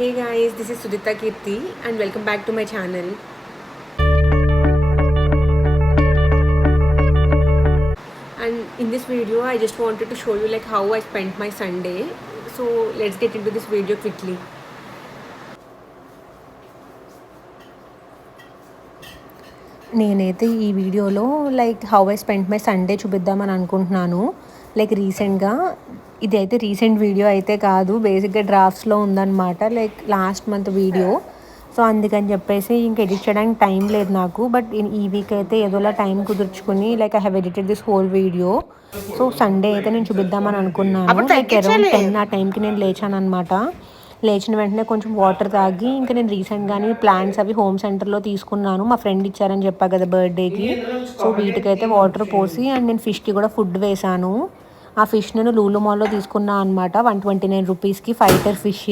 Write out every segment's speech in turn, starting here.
Hey guys, this is Sudita Kirti and welcome back to my channel. And in this video, I just wanted to show you like how I spent my Sunday. So let's get into this video quickly. నేనైతే ఈ వీడియోలో like how I spend my Sunday చూపిద్దామని అనుకుంటున్నాను. Like రీసెంట్గా ఇదైతే recent video అయితే కాదు, బేసిక్గా డ్రాఫ్ట్స్లో ఉందన్నమాట. Like last month video. So అందుకని చెప్పేసి ఇంకా ఎడిట్ చేయడానికి టైం లేదు నాకు. బట్ ఈ వీక్ అయితే ఏదోలా టైం కుదుర్చుకుని like I have edited this whole video. So Sunday అయితే నేను చూపిద్దామని అనుకున్నాను. లైక్ అరౌండ్ 10 ఆ టైంకి నేను లేచాను అనమాట. లేచిన వెంటనే కొంచెం వాటర్ తాగి ఇంకా నేను రీసెంట్గానే ప్లాంట్స్ అవి హోమ్ సెంటర్లో తీసుకున్నాను. మా ఫ్రెండ్ ఇచ్చారని చెప్పా కదా బర్త్డేకి. సో వీటికైతే వాటర్ పోసి అండ్ నేను ఫిష్కి కూడా ఫుడ్ వేసాను. ఆ ఫిష్ నేను లూలు మాల్లో తీసుకున్నాను అనమాట. 129 రూపీస్కి ఫైటర్ ఫిష్.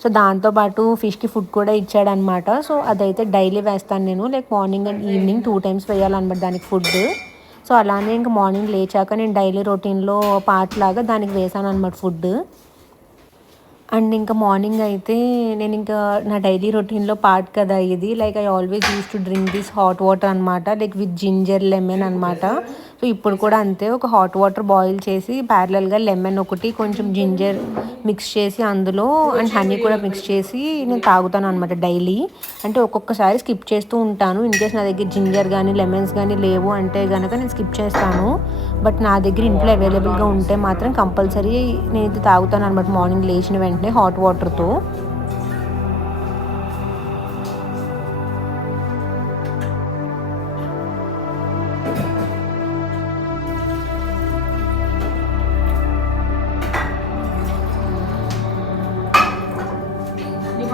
సో దాంతోపాటు ఫిష్కి ఫుడ్ కూడా ఇచ్చాడనమాట. సో అదైతే డైలీ వేస్తాను నేను. Like morning and evening 2 times వేయాలన్నమాట దానికి ఫుడ్. సో అలానే ఇంకా మార్నింగ్ లేచాక నేను డైలీ రొటీన్లో పార్ట్ లాగా దానికి వేసాను అనమాట ఫుడ్. అండ్ ఇంకా మార్నింగ్ అయితే నేను ఇంకా నా డైలీ రొటీన్లో పార్ట్ కదా ఇది. Like I always use to drink this hot water అనమాట. లైక్ విత్ జింజర్ లెమన్ అనమాట. సో ఇప్పుడు కూడా అంతే, ఒక హాట్ వాటర్ బాయిల్ చేసి ప్యారలల్గా లెమన్ ఒకటి కొంచెం జింజర్ మిక్స్ చేసి అందులో అండ్ హనీ కూడా మిక్స్ చేసి నేను తాగుతాను అనమాట డైలీ. అంటే ఒక్కొక్కసారి స్కిప్ చేస్తూ ఉంటాను. ఇన్ కేస్ నా దగ్గర జింజర్ కానీ లెమన్స్ కానీ లేవు అంటే కనుక నేను స్కిప్ చేస్తాను. బట్ నా దగ్గర ఇంట్లో అవైలబుల్గా ఉంటే మాత్రం కంపల్సరీ నేను ఇది తాగుతాను అనమాట మార్నింగ్ లేచిన వెంటనే హాట్ వాటర్తో.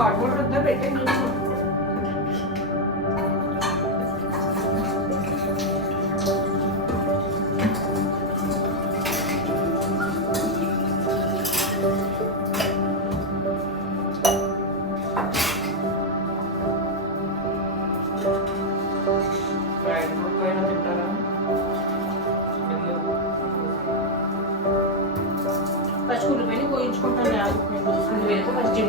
హాట్ వాటర్ వద్దా పెట్టే ఫస్ట్ ఉల్లిపాయని కోయించుకుంటాను. ఫస్ట్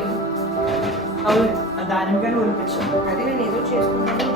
అవును దానిగా ఊరిపించాను. అదే నేను ఏదో చేసుకుంటాను.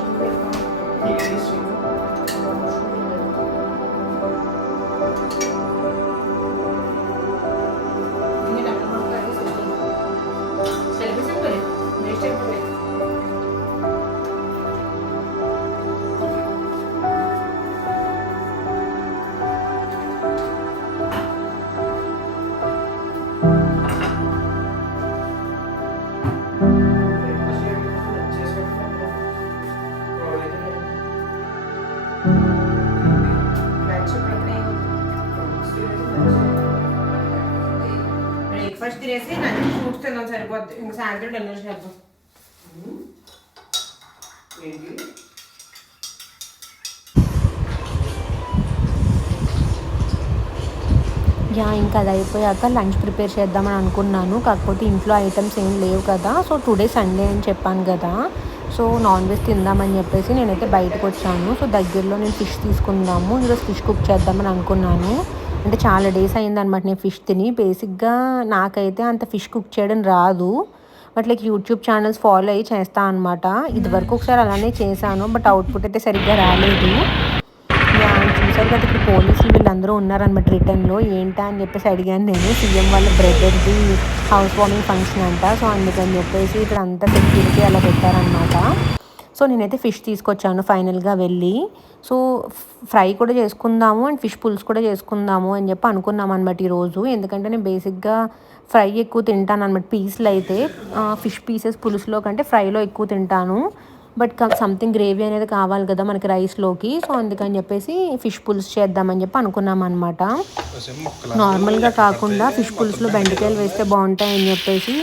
బ్రేక్ఫాస్ట్ తినేసి నన్ను ఫ్రూట్స్ తిన్నాం సరిపోద్ది. ఇంకా సాయంత్రం డిన్నర్ చేద్దాం. ఇంకా అది అయిపోయాక లంచ్ ప్రిపేర్ చేద్దామని అనుకున్నాను. కాకపోతే ఇంట్లో ఐటమ్స్ ఏం లేవు కదా. సో టుడే సండే అని చెప్పాను కదా. సో నాన్ వెజ్ తిందామని చెప్పేసి నేనైతే బయటకు వచ్చాను. సో దగ్గరలో నేను ఫిష్ తీసుకుందాము, ఈరోజు ఫిష్ కుక్ చేద్దామని అనుకున్నాను. అంటే చాలా డేస్ అయిందనమాట నేను ఫిష్ తిని. బేసిక్గా నాకైతే అంత ఫిష్ కుక్ చేయడం రాదు. But like YouTube channels follow అయ్యి చేస్తాను అనమాట. ఇదివరకు ఒకసారి అలానే చేశాను, బట్ అవుట్పుట్ అయితే సరిగ్గా రాలేదు. చూసారు కదా ఇక్కడ పోలీసులు వీళ్ళందరూ ఉన్నారనమాట రిటర్న్లో. ఏంటా అని చెప్పేసి అడిగాను నేను. సీఎం వాళ్ళ బ్రదర్ది హౌస్ వార్మింగ్ ఫంక్షన్ అంట. సో అందుకని చెప్పేసి ఇక్కడ అంతా సెక్యూరిటీ అలా పెట్టారనమాట. సో నేనైతే ఫిష్ తీసుకొచ్చాను ఫైనల్గా వెళ్ళి. సో ఫ్రై కూడా చేసుకుందాము అండ్ ఫిష్ పులుసు కూడా చేసుకుందాము అని చెప్పి అనుకున్నాం అనమాట ఈరోజు. ఎందుకంటే నేను బేసిక్గా ఫ్రై ఎక్కువ తింటాను అనమాట పీస్లో అయితే. ఫిష్ పీసెస్ పులుసులో కంటే ఫ్రైలో ఎక్కువ తింటాను. బట్ సంథింగ్ గ్రేవీ అనేది కావాలి కదా మనకి రైస్లోకి. సో అందుకని చెప్పేసి ఫిష్ పులుసు చేద్దామని చెప్పి అనుకున్నాం అనమాట. నార్మల్గా కాకుండా ఫిష్ పులుసులో బెండకాయలు వేస్తే బాగుంటాయని చెప్పేసి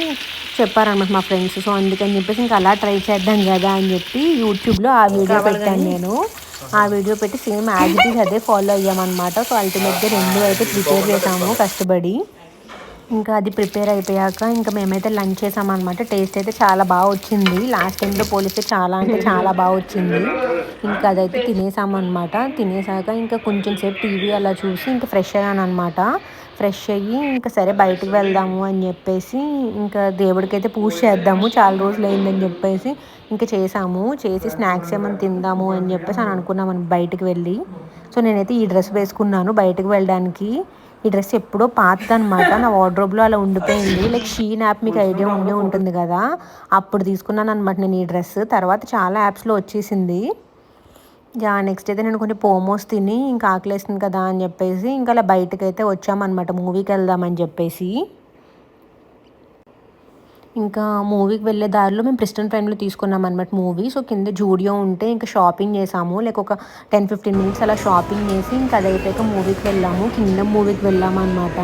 చెప్పారనమాట మా ఫ్రెండ్స్. సో అందుకని చెప్పేసి ఇంకా అలా ట్రై చేద్దాం కదా అని చెప్పి యూట్యూబ్లో ఆ వీడియో పెట్టాను నేను. ఆ వీడియో పెట్టి సేమ్ యాజ్ ఇట్ ఈస్ అదే ఫాలో అయ్యామన్నమాట. సో అల్టిమేట్గా 2 అయితే ప్రిపేర్ చేసాము కష్టపడి. ఇంకా అది ప్రిపేర్ అయిపోయాక ఇంకా మేమైతే లంచ్ చేసామన్నమాట. టేస్ట్ అయితే చాలా బాగా వచ్చింది. లాస్ట్ టైంతో పోలిస్తే చాలా అంటే చాలా బాగా వచ్చింది. ఇంకా అదైతే తినేసామన్నమాట. తినేసాక ఇంకా కొంచెం సేపు టీవీ అలా చూసి ఇంకా ఫ్రెష్ అయ్యాను అనమాట. ఫ్రెష్ అయ్యి ఇంకా సరే బయటికి వెళ్దాము అని చెప్పేసి ఇంకా దేవుడికి అయితే పూజ చేద్దాము, చాలా రోజులు అయిందని చెప్పేసి ఇంకా చేసి స్నాక్స్ ఏమైనా తిందాము అని చెప్పేసి అని అనుకున్నాము బయటికి వెళ్ళి. సో నేనైతే ఈ డ్రెస్ వేసుకున్నాను బయటకు వెళ్ళడానికి. ఈ డ్రెస్ ఎప్పుడో పాతదనమాట, నా వార్డ్రోబ్లో అలా ఉండిపోయింది. లైక్ షీన్ యాప్ మీకు ఐడియా ఉండే ఉంటుంది కదా, అప్పుడు తీసుకున్నాను అనమాట నేను ఈ డ్రెస్. తర్వాత చాలా యాప్స్లో వచ్చేసింది. నెక్స్ట్ అయితే నేను కొన్ని పోమోస్ తిని ఇంకా ఆకలేస్తుంది కదా అని చెప్పేసి ఇంకా అలా బయటకు అయితే వచ్చామన్నమాట మూవీకి వెళ్దామని చెప్పేసి. ఇంకా మూవీకి వెళ్ళే దారిలో మేము ప్రిస్టన్ ప్రైమ్లో తీసుకున్నాం అనమాట మూవీ. సో కింద జూడియో ఉంటే ఇంకా షాపింగ్ చేసాము, లైక్ ఒక 10-15 మినిట్స్ అలా షాపింగ్ చేసి ఇంకా అది అయిపోయాక మూవీకి వెళ్ళాము, కింగ్డమ్ మూవీకి వెళ్ళాము అనమాట.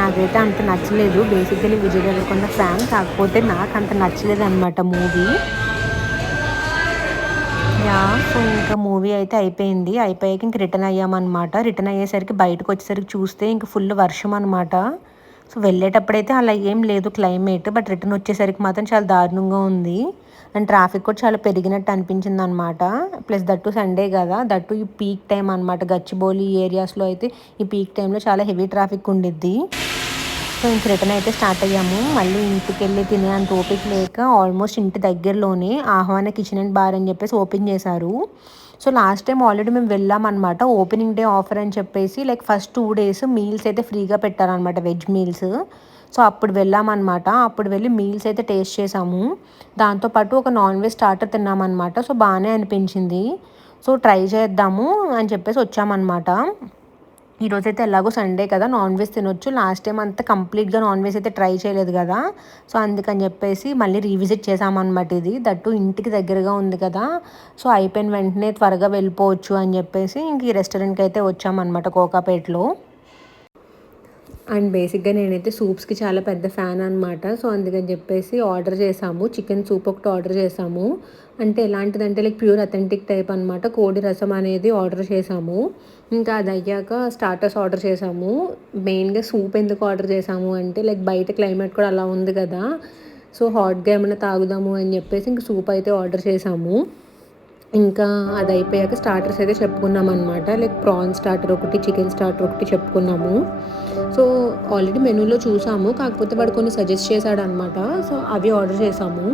నాకైతే అంత నచ్చలేదు, బేసిక్గా నేను విజయ్ దేవరకొండ ఫ్యాన్, కాకపోతే నాకు అంత నచ్చలేదు అనమాట మూవీ. సో ఇంకా మూవీ అయితే అయిపోయాక ఇంక రిటర్న్ అయ్యామన్నమాట. రిటర్న్ అయ్యేసరికి బయటకు వచ్చేసరికి చూస్తే ఇంక ఫుల్ వర్షం అనమాట. సో వెళ్ళేటప్పుడైతే అలా ఏం లేదు క్లైమేట్, బట్ రిటర్న్ వచ్చేసరికి మాత్రం చాలా దారుణంగా ఉంది. అండ్ ట్రాఫిక్ కూడా చాలా పెరిగినట్టు అనిపించింది అనమాట. ప్లస్ దట్టు సండే కదా, దట్టు ఈ పీక్ టైం అనమాట. గచ్చిబౌలి ఏరియాస్లో అయితే ఈ పీక్ టైంలో చాలా హెవీ ట్రాఫిక్ ఉండిద్ది. సో ఇంక రిటర్న్ అయితే స్టార్ట్ అయ్యాము. మళ్ళీ ఇంటికి వెళ్ళి తినే అంత ఓపిక లేక ఆల్మోస్ట్ ఇంటి దగ్గరలోనే ఆహ్వాన కిచెన్ అండ్ బార్ అని చెప్పేసి ఓపెన్ చేశారు. సో లాస్ట్ టైం ఆల్రెడీ మేము వెళ్ళామన్నమాట, ఓపెనింగ్ డే ఆఫర్ అని చెప్పేసి లైక్ ఫస్ట్ 2 days మీల్స్ అయితే ఫ్రీగా పెట్టారనమాట, వెజ్ మీల్స్. సో అప్పుడు వెళ్ళామన్నమాట. అప్పుడు వెళ్ళి మీల్స్ అయితే టేస్ట్ చేసాము, దాంతోపాటు ఒక నాన్ వెజ్ స్టార్టర్ తిన్నామన్నమాట. సో బాగానే అనిపించింది. సో ట్రై చేద్దాము అని చెప్పేసి వచ్చామన్నమాట. ఈరోజైతే ఎలాగో సండే కదా, నాన్ వెజ్ తినొచ్చు. లాస్ట్ టైం అంతా కంప్లీట్గా నాన్ వెజ్ అయితే ట్రై చేయలేదు కదా, సో అందుకని చెప్పేసి మళ్ళీ రీవిజిట్ చేసామన్నమాట. ఇది దట్టు ఇంటికి దగ్గరగా ఉంది కదా, సో అయిపోయిన వెంటనే త్వరగా వెళ్ళిపోవచ్చు అని చెప్పేసి ఇంక ఈ రెస్టారెంట్కి అయితే వచ్చామన్నమాట కోకాపేటలో. అండ్ బేసిక్గా నేనైతే సూప్స్కి చాలా పెద్ద ఫ్యాన్ అనమాట. సో అందుకని చెప్పేసి ఆర్డర్ చేసాము, చికెన్ సూప్ ఒకటి ఆర్డర్ చేసాము. అంటే ఎలాంటిదంటే లైక్ ప్యూర్ అథెంటిక్ టైప్ అనమాట, కోడి రసం అనేది ఆర్డర్ చేసాము. ఇంకా అది అయ్యాక స్టార్టర్స్ ఆర్డర్ చేసాము. మెయిన్గా సూప్ ఎందుకు ఆర్డర్ చేసాము అంటే లైక్ బయట క్లైమేట్ కూడా అలా ఉంది కదా, సో హాట్గా ఏమైనా తాగుదాము అని చెప్పేసి ఇంక సూప్ అయితే ఆర్డర్ చేసాము. ఇంకా అది అయిపోయాక స్టార్టర్స్ అయితే చెప్పుకున్నాం అనమాట, లైక్ ప్రాన్ స్టార్టర్ ఒకటి, చికెన్ స్టార్టర్ ఒకటి చెప్పుకున్నాము. సో ఆల్రెడీ మెనూలో చూసాము, కాకపోతే వాడు కొన్ని సజెస్ట్ చేశాడు అనమాట, సో అవి ఆర్డర్ చేసాము.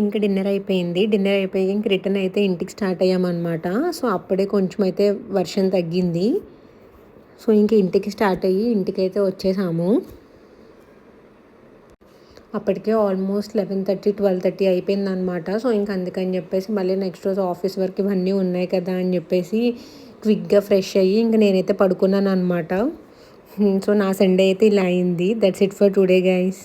ఇంకా డిన్నర్ అయిపోయింది. డిన్నర్ అయిపోయి ఇంక రిటర్న్ అయితే ఇంటికి స్టార్ట్ అయ్యామన్నమాట. సో అప్పుడే కొంచెం అయితే వర్షం తగ్గింది. సో ఇంక ఇంటికి స్టార్ట్ అయ్యి ఇంటికైతే వచ్చేసాము. అప్పటికే ఆల్మోస్ట్ 11:30, 12:30 అయిపోయిందనమాట. సో ఇంక అందుకని చెప్పేసి మళ్ళీ నెక్స్ట్ రోజు ఆఫీస్ వర్క్ ఇవన్నీ ఉన్నాయి కదా అని చెప్పేసి క్విక్గా ఫ్రెష్ అయ్యి ఇంక నేనైతే పడుకున్నాను అనమాట. సో నా సండే అయితే ఇలా అయింది. That's it for today guys.